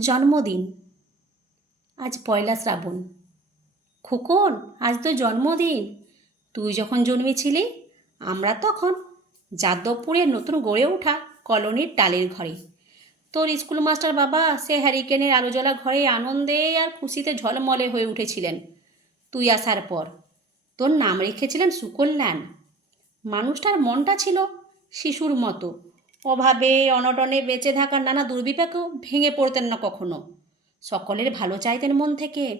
জন্মদিন। আজ পয়লা শ্রাবণ। খোকন, আজ তো জন্মদিন। তুই যখন জন্মেছিলি, আমরা তখন যাদবপুরের নতুন গড়ে ওঠা কলোনির টালের ঘরে। তোর স্কুল মাস্টার বাবা, সে হ্যারিকেনের আলো জ্বলা ঘরে আনন্দে আর খুশিতে ঝলমলে হয়ে উঠেছিলেন। তুই আসার পর তোর নাম রেখেছিলেন সুকল্যাণ মানুষটার মনটা ছিল শিশুর মতো। অভাবে, অনটনে বেঁচে থাকার নানা দুর্বিপাকেও ভেঙে পড়তেন না কখনো। সকলের ভালো চাইতেন মন থেকে।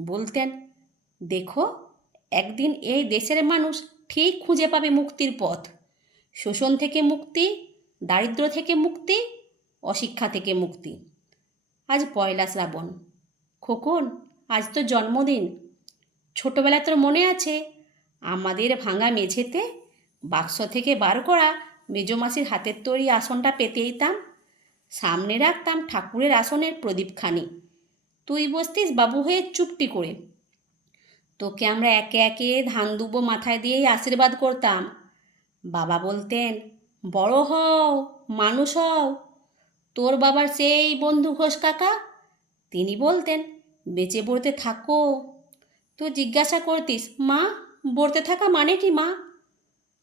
বলতেন, দেখো, একদিন এই দেশের মানুষ ঠিক খুঁজে পাবে মুক্তির পথ। শোষণ থেকে মুক্তি, দারিদ্র থেকে মুক্তি, অশিক্ষা থেকে মুক্তি। আজ পয়লা শ্রাবণ। খোকন, আজ তো জন্মদিন। ছোটবেলায় তোর মনে আছে, আমাদের ভাঙা মেঝেতে বাক্স থেকে বার করা মেজমাসির হাতের তৈরি আসনটা পেতে দিতাম সামনে রাখতাম ঠাকুরের আসনের প্রদীপখানি। তুই বসতিস বাবু হয়ে চুপটি করে। তোকে আমরা একে একে ধান দুবো মাথায় দিয়েই আশীর্বাদ করতাম। বাবা বলতেন, বড় হও, মানুষ হও। তোর বাবার সেই বন্ধু ঘোষ কাকা? তিনি বলতেন, বেঁচে পড়তে থাকো। তো জিজ্ঞাসা করতিস, মা বলতে থাকা মানে কি মা?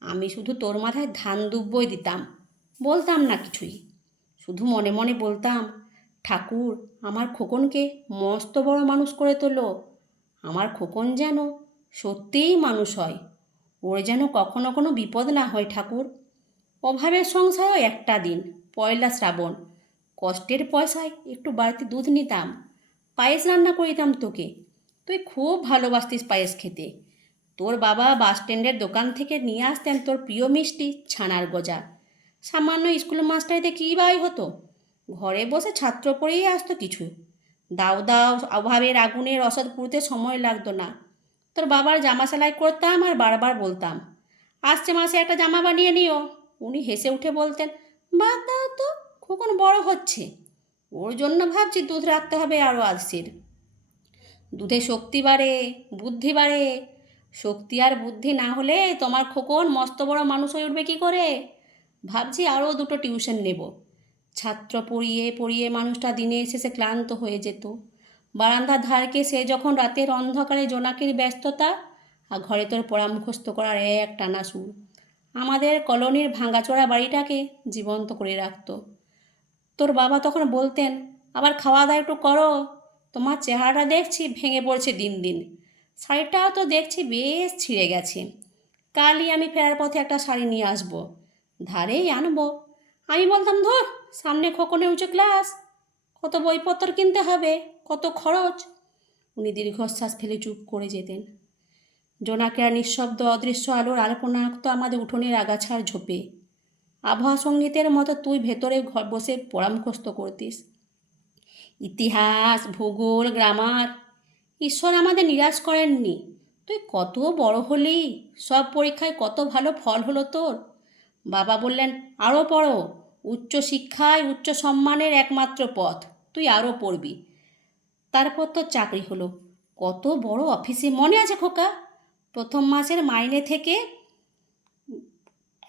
আমি শুধু তোর মাথায় ধান দুব্বই দিতাম। বলতাম না কিছুই। শুধু মনে মনে বলতাম, ঠাকুর, আমার খোকনকে মস্ত বড় মানুষ করে তোলো। আমার খোকন যেন সত্যিই মানুষ হয়। ওর যেন কখনো কোনো বিপদ না হয়, ঠাকুর। অভাবের সংসারও একটা দিন, পয়লা শ্রাবণ। কষ্টের পয়সায় একটু বাড়তি দুধ নিতাম। পায়েস রান্না করিতাম তোকে। তুই খুব ভালোবাসতিস পায়েস খেতে। তোর বাবা বাস স্ট্যান্ডের দোকান থেকে নিয়ে আসতেন তোর প্রিয় মিষ্টি ছানার গজা। সামান্য স্কুল মাস্টারিতে কী বাই হতো? ঘরে বসে ছাত্র পড়েই আসতো কিছু। দাও দাও, অভাবের আগুনের রসদ পুড়তে সময় লাগতো না। তোর বাবার জামা সেলাই করতাম আর বারবার বলতাম, আসছে মাসে একটা জামা বানিয়ে নিও। উনি হেসে উঠে বলতেন, বাদ দাও তো, খোকন বড় হচ্ছে। ওর জন্য ভাবছি দুধ রাখতে হবে আরও আলসির। দুধে শক্তি বাড়ে, বুদ্ধি বাড়ে শক্তি আর বুদ্ধি না হলে তোমার খোকন মস্ত বড় মানুষ হয়ে উঠবে কী করে? ভাবছি আরও দুটো টিউশন নেব। ছাত্র পড়িয়ে পড়িয়ে মানুষটা দিনের শেষে ক্লান্ত হয়ে যেত। বারান্দার ধারকে সে যখন রাতের অন্ধকারে জোনাকির ব্যস্ততা, আর ঘরে তোর পড়া মুখস্থ করার এক টানা সুর। আমাদের কলোনির ভাঙাচোরা বাড়িটাকে জীবন্ত করে রাখত। তোর বাবা তখন বলতেন, আবার খাওয়া দাওয়া একটু করো। তোমার চেহারাটা দেখছি ভেঙে পড়ছে দিন দিন। শাড়িটাও তো দেখছি বেশ ছিঁড়ে গেছে। কালই আমি ফেরার পথে একটা শাড়ি নিয়ে আসব। ধারেই আনব। আমি বলতাম, ধর, সামনে খোকনে উঁচু ক্লাস। কত বইপত্র কিনতে হবে, কত খরচ? উনি দীর্ঘশ্বাস ফেলে চুপ করে যেতেন। জোনাকেরা নিঃশব্দ অদৃশ্য আলোর আলপনা আঁকতো আমাদের উঠোনের আগাছার ঝোপে। আবহাওয়া সঙ্গীতের মতো তুই ভেতরে ঘর বসে পরামুখস্থ করতিস। ইতিহাস, ভূগোল, গ্রামার ঈশ্বর আমাদের নিরাশ করেননি। তুই কত বড় হলি? সব পরীক্ষায় কত ভালো ফল হলো তোর? বাবা বললেন, আরও পড়ো। উচ্চ শিক্ষায় উচ্চ সম্মানের একমাত্র পথ। তুই আরও পড়বি। তারপর তোর চাকরি হলো। কত বড় অফিসে। মনে আছে খোকা? প্রথম মাসের মাইনে থেকে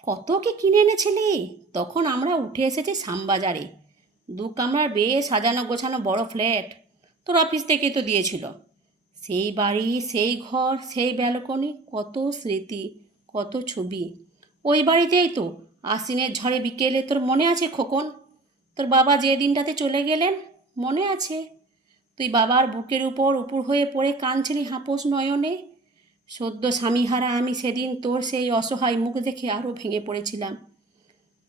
কত কি কিনে এনেছিলি? তখন আমরা উঠে এসেছি শ্যামবাজারে। দু কামরার বেশ সাজানো গোছানো বড় ফ্ল্যাট। তোর অফিস থেকেই তো দিয়েছিল। সেই বাড়ি, সেই ঘর, সেই ব্যালকনি, কত স্মৃতি, কত ছবি। ওই বাড়িতেই তো আশ্বিনের ঝড়ে বিকেলে তোর মনে আছে খোকন? তোর বাবা যে দিনটাতে চলে গেলেন, মনে আছে? তুই বাবার বুকের উপর উপর হয়ে পড়ে কাঁদছিলি হাঁপস নয়নে? সদ্য স্বামীহারা আমি সেদিন তোর সেই অসহায় মুখ দেখে আরও ভেঙে পড়েছিলাম।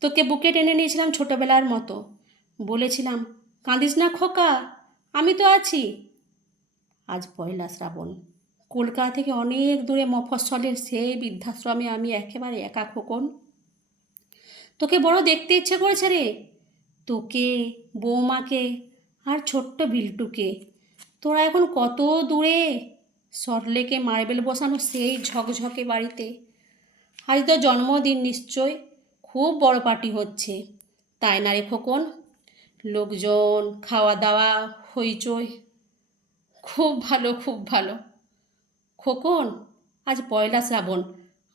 তোকে বুকে টেনে নিয়েছিলাম ছোটবেলার মতো। বলেছিলাম, কাঁদিস না খোকা, আমি তো আছি। আজ পয়লা শ্রাবণ। কলকাতা থেকে অনেক দূরে মফস্বলের সেই বৃদ্ধাশ্রমে আমি একেবারে একা খোকন। তোকে বড় দেখতে ইচ্ছে করেছে রে। তোকে, বৌমাকে আর ছোট্ট বিল্টুকে। তোরা এখন কত দূরে? সরলেকে মার্বেল বসানো সেই ঝকঝকে বাড়িতে। আজ তো জন্মদিন নিশ্চয়। খুব বড় পার্টি হচ্ছে। তাই না রে খোকন? লোকজন, খাওয়া দাওয়া, হইচই। খুব ভালো খুব ভালো। খোকন, আজ পয়লা শ্রাবণ।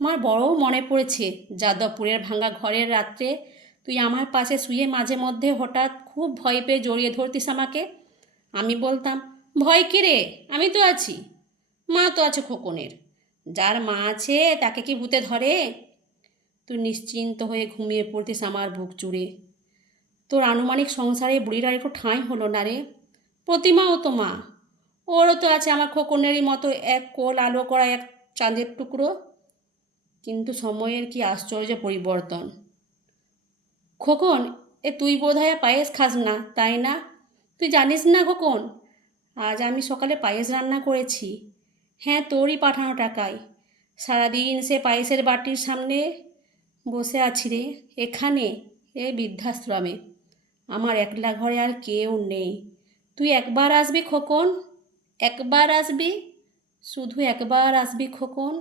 আমার বড় মনে পড়েছে, যাদবপুরের ভাঙা ঘরের রাত্রে তুই আমার পাশে শুয়ে মাঝে মধ্যে হঠাৎ খুব ভয় পেয়ে জড়িয়ে ধরতিস আমাকে। আমি বলতাম, ভয় কে রে? আমি তো আছি। মা তো আছে খোকনের। যার মা আছে, তাকে কি ভূতে ধরে? তুই নিশ্চিন্ত হয়ে ঘুমিয়ে পড়তিস আমার বুক জুড়ে। তোর আনুমানিক সংসারে বুড়ির একটু ঠাঁই হলো না রে? প্রতিমাও তো মা। ওরও তো আছে, আমার খোকনেরই মতো এক কোল আলো করা এক চাঁদের টুকরো। কিন্তু সময়ের কি আশ্চর্য পরিবর্তন। খোকন, এ তুই বোধহয় পায়েস খাস না, তাই না? তুই জানিস না খোকন, আজ আমি সকালে পায়েস রান্না করেছি। হ্যাঁ তোরই পাঠানো টাকায়। সারাদিন সে পায়েসের বাটির সামনে বসে আছি রে, এখানে, এ বৃদ্ধাশ্রমে। আমার একলা ঘরে আর কেউ নেই। তুই একবার আসবি খোকন? একবার আসবি? শুধু একবার আসবি খোকন?